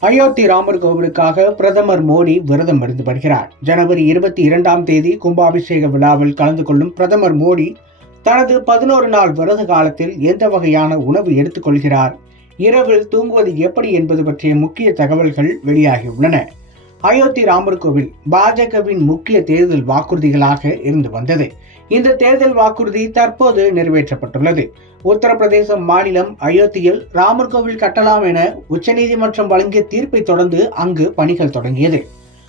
அயோத்தி ராமர் கோவிலுக்காக பிரதமர் மோடி விரதம் இருந்து வருகிறார். ஜனவரி இருபத்தி இரண்டாம் தேதி கும்பாபிஷேக விழாவில் கலந்து கொள்ளும் பிரதமர் மோடி தனது பதினோரு நாள் விரத காலத்தில் எந்த வகையான உணவு எடுத்துக்கொள்கிறார் இரவில் தூங்குவது எப்படி என்பது பற்றிய முக்கிய தகவல்கள் வெளியாகியுள்ளன. அயோத்தி ராமர் கோவில் பாஜகவின் முக்கிய தேர்தல் வாக்குறுதிகளாக இருந்து வந்தது. இந்த தேர்தல் வாக்குறுதி தற்போது நிறைவேற்றப்பட்டுள்ளது. உத்தரப்பிரதேசம் மாநிலம் அயோத்தியில் ராமர் கோவில் கட்டலாம் என உச்சநீதிமன்றம் வழங்கிய தீர்ப்பை தொடர்ந்து அங்கு பணிகள் தொடங்கியது.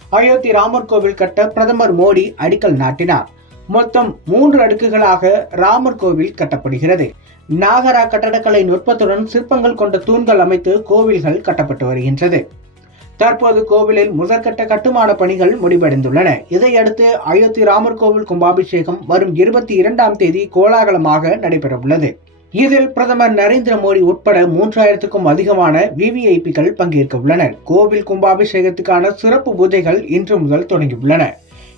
அயோத்தி ராமர் கோவில் கட்ட பிரதமர் மோடி அடிக்கல் நாட்டினார். மொத்தம் மூன்று அடுக்குகளாக ராமர் கோவில் கட்டப்படுகிறது. நாகரா கட்டடக்கலை நுட்பத்துடன் சிற்பங்கள் கொண்ட தூண்கள் அமைத்து கோவில்கள் கட்டப்பட்டு வருகின்றது. தற்போது கோவிலில் முதற்கட்ட கட்டுமான பணிகள் முடிவடைந்துள்ளன. இதையடுத்து அயோத்தி ராமர் கோவில் கும்பாபிஷேகம் வரும் இருபத்தி இரண்டாம் தேதி கோலாகலமாக நடைபெறவுள்ளது. இதில் பிரதமர் நரேந்திர மோடி உட்பட மூன்றாயிரத்துக்கும் அதிகமான விவிஐபிகள் பங்கேற்க உள்ளனர் கோவில் கும்பாபிஷேகத்துக்கான சிறப்பு பூஜைகள் இன்று முதல் தொடங்கியுள்ளன.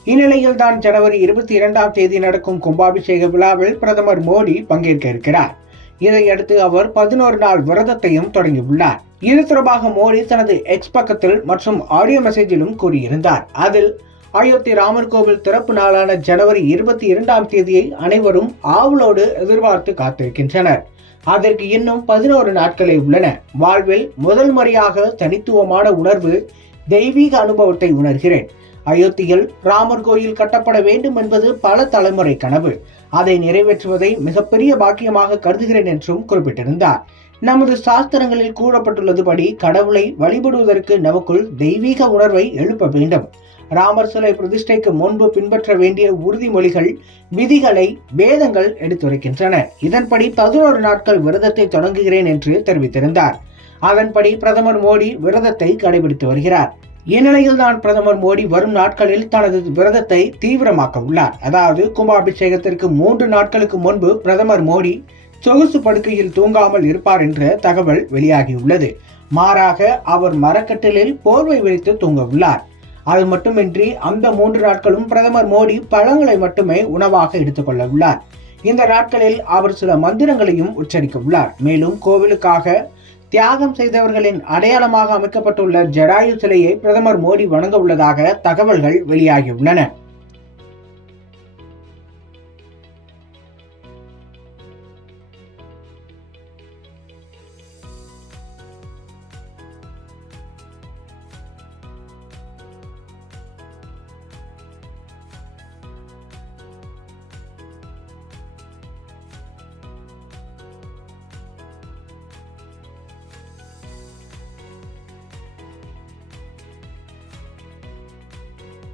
இந்நிலையில் தான் ஜனவரி இருபத்தி இரண்டாம் தேதி நடக்கும் கும்பாபிஷேக விழாவில் பிரதமர் மோடி பங்கேற்க இருக்கிறார். இதையடுத்து அவர் பதினோரு நாள் விரதத்தையும் தொடங்கியுள்ளார். இது தொடர்பாக மோடி தனது எக்ஸ் பக்கத்தில் மற்றும் ஆடியோ மெசேஜிலும் கூறியிருந்தார். அதில் அயோத்தி ராமர் கோவில் திறப்பு நாளான ஜனவரி இருபத்தி இரண்டாம் தேதியை அனைவரும் ஆவலோடு எதிர்பார்த்து காத்திருக்கின்றனர். அதற்கு இன்னும் பதினோரு நாட்களே உள்ளன. வாழ்வில் முதல் முறையாக தனித்துவமான உணர்வு தெய்வீக அனுபவத்தை உணர்கிறேன். அயோத்தியில் ராமர் கோயில் கட்டப்பட வேண்டும் என்பது பல தலைமுறை கனவு. அதை நிறைவேற்றுவதை மிகப்பெரிய பாக்கியமாக கருதுகிறேன் என்றும் குறிப்பிட்டிருந்தார். நமது சாஸ்திரங்களில் கூறப்பட்டுள்ளதுபடி கடவுளை வழிபடுவதற்கு நமக்குள் தெய்வீக உணர்வை எழுப்ப வேண்டும். ராமர் சிலை பிரதிஷ்டைக்கு முன்பு பின்பற்ற வேண்டிய உறுதிமொழிகள் விதிகளை வேதங்கள் எடுத்துரைக்கின்றன. இதன்படி பதினோரு நாட்கள் விரதத்தை தொடங்குகிறேன் என்று தெரிவித்திருந்தார். அதன்படி பிரதமர் மோடி விரதத்தை கடைபிடித்து வருகிறார். இந்நிலையில் தான் பிரதமர் மோடி வரும் நாட்களில் தனது விரதத்தை தீவிரமாக்க உள்ளார் அதாவது கும்பாபிஷேகத்திற்கு மூன்று நாட்களுக்கு முன்பு பிரதமர் மோடி சொகுசு படுக்கையில் தூங்காமல் இருப்பார் என்ற தகவல் வெளியாகியுள்ளது. மாறாக அவர் மரக்கட்டிலில் போர்வை விரித்து தூங்க உள்ளார் அது மட்டுமின்றி அந்த மூன்று நாட்களும் பிரதமர் மோடி பழங்களை மட்டுமே உணவாக எடுத்துக்கொள்ள உள்ளார் இந்த நாட்களில் அவர் சில மந்திரங்களையும் உச்சரிக்க உள்ளார் மேலும் கோவிலுக்காக தியாகம் செய்தவர்களின் அடையாளமாக அமைக்கப்பட்டுள்ள ஜடாயு சிலையை பிரதமர் மோடி வணங்க உள்ளதாக தகவல்கள் வெளியாகியுள்ளன.